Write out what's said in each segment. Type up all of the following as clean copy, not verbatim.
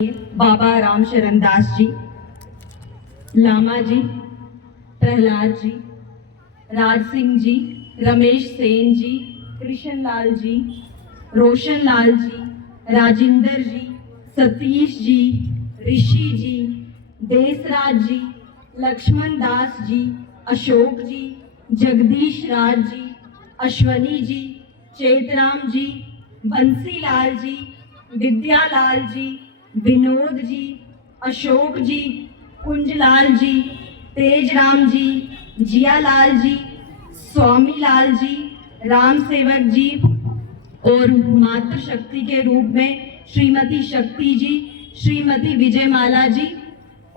बाबा रामशरण दास जी, लामा जी, प्रहलाद जी, राज सिंह जी, रमेश सेन जी, कृष्ण लाल जी, रोशन लाल जी, राजिंदर जी, सतीश जी, ऋषि जी, देसराज जी, लक्ष्मण दास जी, अशोक जी, जगदीश राज जी, अश्वनी जी, चेतराम जी, बंसीलाल जी, विद्यालाल जी, विनोद जी, अशोक जी, कुंजलाल जी, तेजराम जी, जियालाल जी, स्वामी लाल जी, राम सेवक जी और मातृशक्ति के रूप में श्रीमती शक्ति जी, श्रीमती विजयमाला जी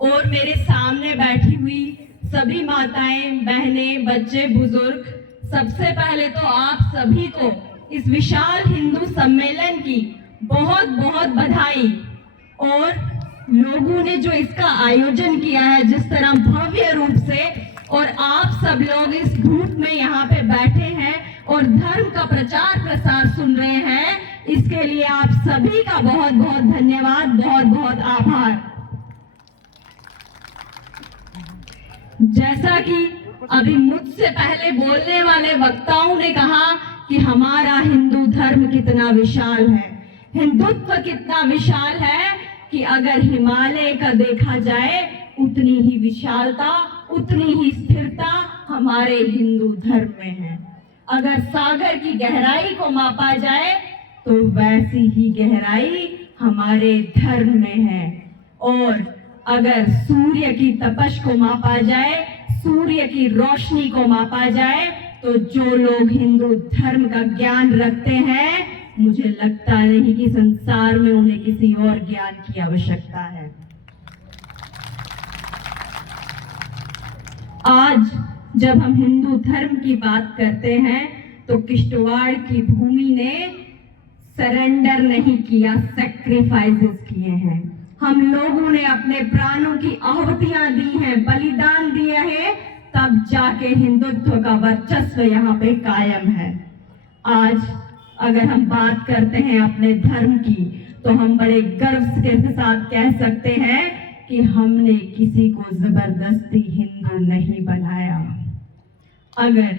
और मेरे सामने बैठी हुई सभी माताएं, बहनें, बच्चे, बुजुर्ग, सबसे पहले तो आप सभी को इस विशाल हिंदू सम्मेलन की बहुत बहुत बधाई। और लोगों ने जो इसका आयोजन किया है जिस तरह भव्य रूप से, और आप सब लोग इस ग्रुप में यहाँ पे बैठे हैं और धर्म का प्रचार प्रसार सुन रहे हैं, इसके लिए आप सभी का बहुत बहुत धन्यवाद, बहुत बहुत आभार। जैसा कि अभी मुझसे पहले बोलने वाले वक्ताओं ने कहा कि हमारा हिंदू धर्म कितना विशाल है, हिंदुत्व कितना विशाल है कि अगर हिमालय का देखा जाए उतनी ही विशालता, उतनी ही स्थिरता हमारे हिंदू धर्म में है। अगर सागर की गहराई को मापा जाए तो वैसी ही गहराई हमारे धर्म में है। और अगर सूर्य की तपश को मापा जाए, सूर्य की रोशनी को मापा जाए, तो जो लोग हिंदू धर्म का ज्ञान रखते हैं, मुझे लगता नहीं कि संसार में उन्हें किसी और ज्ञान की आवश्यकता है। आज जब हम हिंदू धर्म की बात करते हैं तो किश्तवाड़ की भूमि ने सरेंडर नहीं किया, सैक्रिफाइसेस किए हैं। हम लोगों ने अपने प्राणों की आहुतियां दी हैं, बलिदान दिए हैं, तब जाके हिंदुत्व का वर्चस्व यहाँ पे कायम है। आज अगर हम बात करते हैं अपने धर्म की तो हम बड़े गर्व के साथ कह सकते हैं कि हमने किसी को जबरदस्ती हिंदू नहीं बनाया। अगर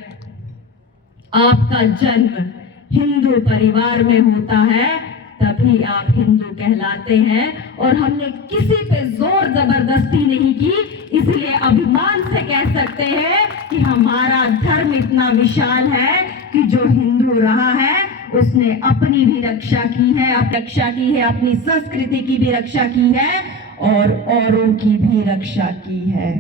आपका जन्म हिंदू परिवार में होता है तभी आप हिंदू कहलाते हैं, और हमने किसी पे जोर जबरदस्ती नहीं की, इसलिए अभिमान से कह सकते हैं कि हमारा धर्म इतना विशाल है कि जो हिंदू रहा है उसने अपनी भी रक्षा की है, अपनी संस्कृति की भी रक्षा की है और औरों की भी रक्षा की है।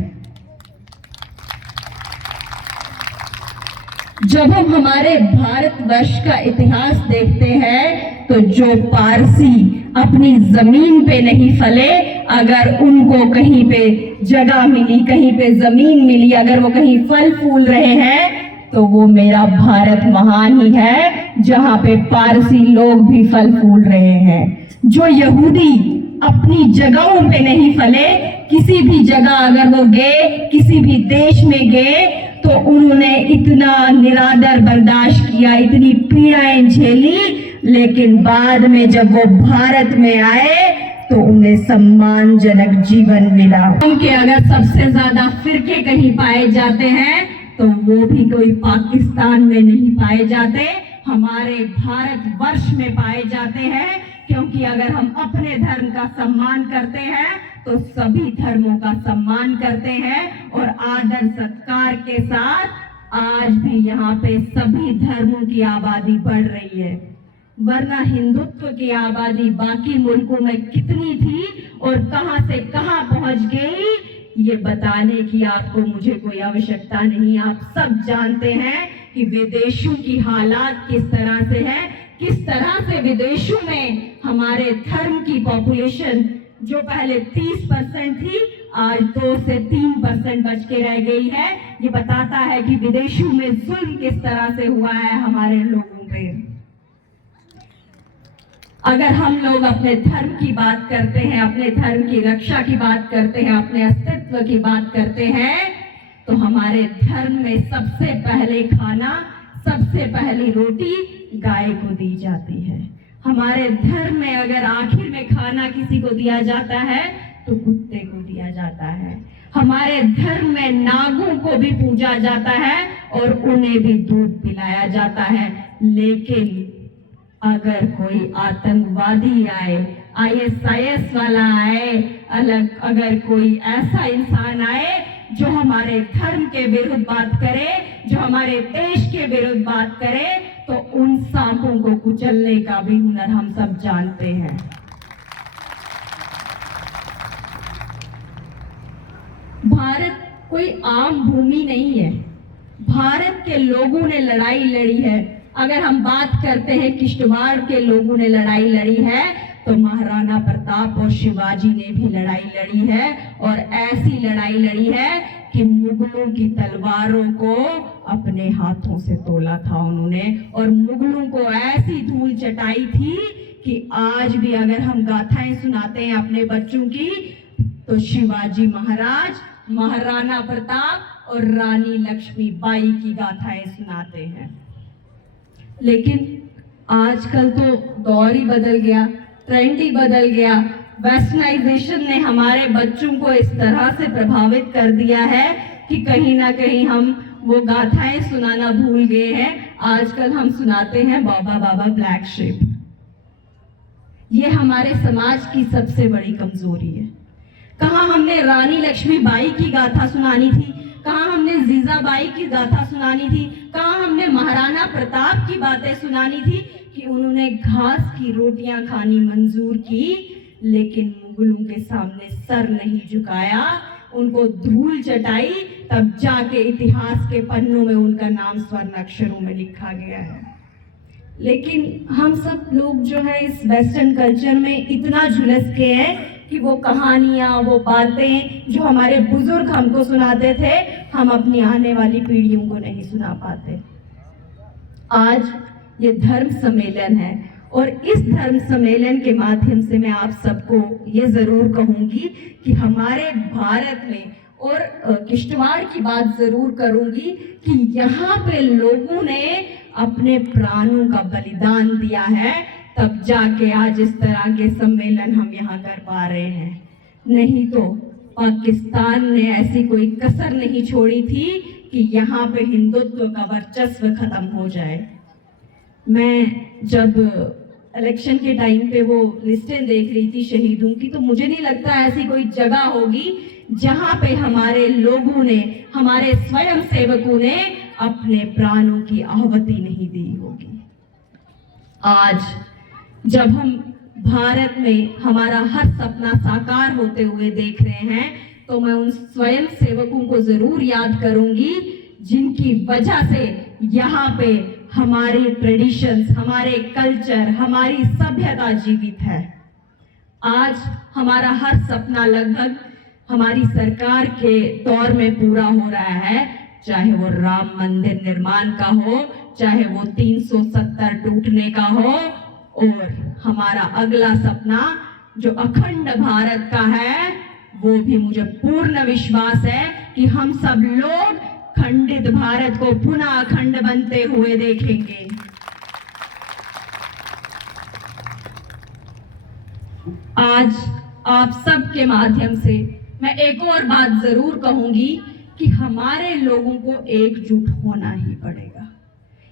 जब हम हमारे भारतवर्ष का इतिहास देखते हैं तो जो पारसी अपनी जमीन पे नहीं फले, अगर उनको कहीं पे जगह मिली, कहीं पे जमीन मिली, अगर वो कहीं फल फूल रहे हैं, तो वो मेरा भारत महान ही है जहाँ पे पारसी लोग भी फल फूल रहे हैं। जो यहूदी अपनी जगहों पे नहीं फले, किसी भी जगह अगर वो गए, किसी भी देश में गए, तो उन्होंने इतना निरादर बर्दाश्त किया, इतनी पीड़ाएं झेली, लेकिन बाद में जब वो भारत में आए तो उन्हें सम्मानजनक जीवन मिला। उनके अगर सबसे ज्यादा फिरके कहीं पाए जाते हैं तो वो भी कोई पाकिस्तान में नहीं पाए जाते, हमारे भारतवर्ष में पाए जाते हैं। क्योंकि अगर हम अपने धर्म का सम्मान करते हैं तो सभी धर्मों का सम्मान करते हैं, और आदर सत्कार के साथ आज भी यहाँ पे सभी धर्मों की आबादी बढ़ रही है। वरना हिंदुत्व की आबादी बाकी मुल्कों में कितनी थी और कहां से कहां पहुंच गई, ये बताने की आपको मुझे कोई आवश्यकता नहीं। आप सब जानते हैं कि विदेशों की हालात किस तरह से है, किस तरह से विदेशों में हमारे धर्म की पॉपुलेशन जो पहले 30% थी आज 2 से 3% बच के रह गई है। ये बताता है कि विदेशों में जुल्म किस तरह से हुआ है हमारे लोगों पे। अगर हम लोग अपने धर्म की बात करते हैं, अपने धर्म की रक्षा की बात करते हैं, अपने अस्तित्व की बात करते हैं, तो हमारे धर्म में सबसे पहले खाना, सबसे पहली रोटी गाय को दी जाती है। हमारे धर्म में अगर आखिर में खाना किसी को दिया जाता है तो कुत्ते को दिया जाता है। हमारे धर्म में नागों को भी पूजा जाता है और उन्हें भी दूध पिलाया जाता है। लेकिन अगर कोई आतंकवादी आए, ISIS वाला आए, अगर कोई ऐसा इंसान आए जो हमारे धर्म के विरुद्ध बात करे, जो हमारे देश के विरुद्ध बात करे, तो उन सांपों को कुचलने का भी हुनर हम सब जानते हैं। भारत कोई आम भूमि नहीं है। भारत के लोगों ने लड़ाई लड़ी है। अगर हम बात करते हैं किश्तवाड़ के लोगों ने लड़ाई लड़ी है, तो महाराणा प्रताप और शिवाजी ने भी लड़ाई लड़ी है, और ऐसी लड़ाई लड़ी है कि मुगलों की तलवारों को अपने हाथों से तोला था उन्होंने, और मुगलों को ऐसी धूल चटाई थी कि आज भी अगर हम गाथाएं सुनाते हैं अपने बच्चों की, तो शिवाजी महाराज, महाराणा प्रताप और रानी लक्ष्मीबाई की गाथाएं सुनाते हैं। लेकिन आजकल तो दौर ही बदल गया, ट्रेंड ही बदल गया। वेस्टर्नाइजेशन ने हमारे बच्चों को इस तरह से प्रभावित कर दिया है कि कहीं ना कहीं हम वो गाथाएं सुनाना भूल गए हैं। आजकल हम सुनाते हैं बाबा बाबा ब्लैक शिप। ये हमारे समाज की सबसे बड़ी कमजोरी है। कहाँ हमने रानी लक्ष्मीबाई की गाथा सुनानी थी, कहाँ हमने जीजाबाई की गाथा सुनानी थी, कहाँ हमने महाराणा प्रताप की बातें सुनानी थी कि उन्होंने घास की रोटियां खानी मंजूर की, लेकिन मुगलों के सामने सर नहीं झुकाया, उनको धूल चटाई, तब जाके इतिहास के पन्नों में उनका नाम स्वर्ण अक्षरों में लिखा गया है। लेकिन हम सब लोग जो है इस वेस्टर्न कल्चर में इतना झुलस के हैं कि वो कहानियाँ, वो बातें जो हमारे बुजुर्ग हमको सुनाते थे, हम अपनी आने वाली पीढ़ियों को नहीं सुना पाते। आज ये धर्म सम्मेलन है, और इस धर्म सम्मेलन के माध्यम से मैं आप सबको ये ज़रूर कहूँगी कि हमारे भारत में, और किश्तवाड़ की बात ज़रूर करूँगी कि यहाँ पे लोगों ने अपने प्राणों का बलिदान दिया है, तब जाके आज इस तरह के सम्मेलन हम यहाँ कर पा रहे हैं। नहीं तो पाकिस्तान ने ऐसी कोई कसर नहीं छोड़ी थी कि यहाँ पे हिंदुत्व का वर्चस्व खत्म हो जाए। मैं जब इलेक्शन के टाइम पे वो लिस्टें देख रही थी शहीदों की, तो मुझे नहीं लगता ऐसी कोई जगह होगी जहाँ पे हमारे लोगों ने, हमारे स्वयं सेवकों ने अपने प्राणों की आहुति नहीं दी होगी। आज जब हम भारत में हमारा हर सपना साकार होते हुए देख रहे हैं, तो मैं उन स्वयं सेवकों को जरूर याद करूंगी जिनकी वजह से यहाँ पे हमारे ट्रेडिशंस, हमारे कल्चर, हमारी सभ्यता जीवित है। आज हमारा हर सपना लगभग हमारी सरकार के दौर में पूरा हो रहा है, चाहे वो राम मंदिर निर्माण का हो, चाहे वो 370 टूटने का हो, और हमारा अगला सपना जो अखंड भारत का है, वो भी मुझे पूर्ण विश्वास है कि हम सब लोग खंडित भारत को पुनः अखंड बनते हुए देखेंगे। आज आप सब के माध्यम से मैं एक और बात जरूर कहूंगी कि हमारे लोगों को एकजुट होना ही पड़ेगा।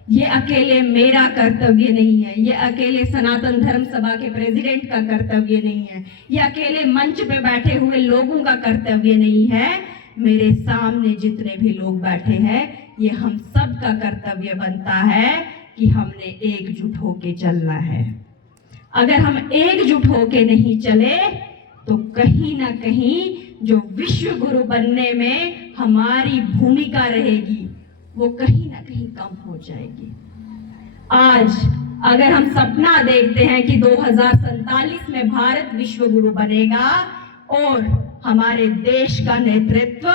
ये अकेले मेरा कर्तव्य नहीं है, ये अकेले सनातन धर्म सभा के प्रेसिडेंट का कर्तव्य नहीं है, ये अकेले मंच पे बैठे हुए लोगों का कर्तव्य नहीं है। मेरे सामने जितने भी लोग बैठे हैं, ये हम सब का कर्तव्य बनता है कि हमने एकजुट होके चलना है। अगर हम एकजुट होके नहीं चले तो कहीं ना कहीं जो विश्व गुरु बनने में हमारी भूमिका रहेगी, वो कहीं ना कहीं कम हो जाएगी। आज अगर हम सपना देखते हैं कि 2047 में भारत विश्व गुरु बनेगा और हमारे देश का नेतृत्व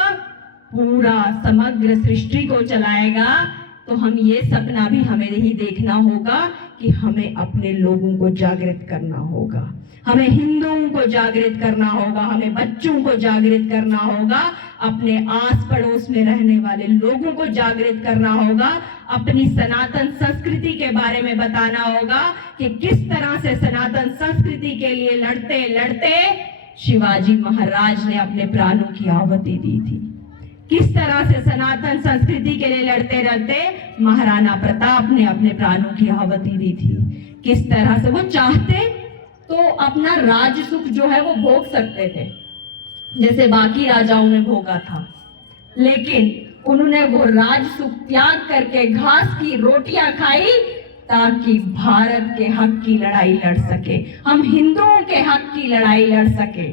पूरा समग्र सृष्टि को चलाएगा, तो हम ये सपना भी हमें नहीं देखना होगा कि हमें अपने लोगों को जागृत करना होगा, हमें हिंदुओं को जागृत करना होगा, हमें बच्चों को जागृत करना होगा, अपने आस पड़ोस में रहने वाले लोगों को जागृत करना होगा, अपनी सनातन संस्कृति के बारे में बताना होगा कि किस तरह से सनातन संस्कृति के लिए लड़ते लड़ते शिवाजी महाराज ने अपने प्राणों की आहुति दी थी, किस तरह से सनातन संस्कृति के लिए लड़ते लड़ते महाराणा प्रताप ने अपने प्राणों की आहुति दी थी, किस तरह से वो चाहते तो अपना राज सुख जो है वो भोग सकते थे जैसे बाकी राजाओं ने भोगा था, लेकिन उन्होंने वो राज सुख त्याग करके घास की रोटियां खाई ताकि भारत के हक की लड़ाई लड़ सके, हम हिंदुओं के हक की लड़ाई लड़ सके।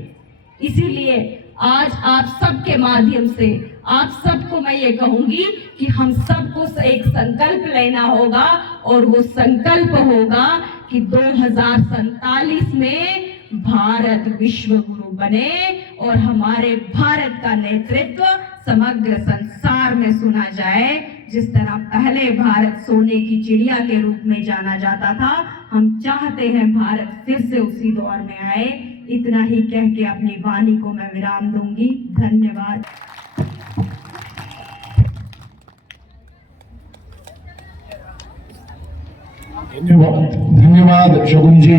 इसीलिए आज आप सबके माध्यम से आप सबको मैं ये कहूंगी कि हम सबको एक संकल्प लेना होगा और वो संकल्प होगा कि 2047 में भारत विश्व गुरु बने और हमारे भारत का नेतृत्व समग्र संसार में सुना जाए। जिस तरह पहले भारत सोने की चिड़िया के रूप में जाना जाता था, हम चाहते हैं भारत फिर से उसी दौर में आए। इतना ही कह के अपनी वाणी को मैं विराम दूंगी। धन्यवाद। धन्यवाद शगुन जी।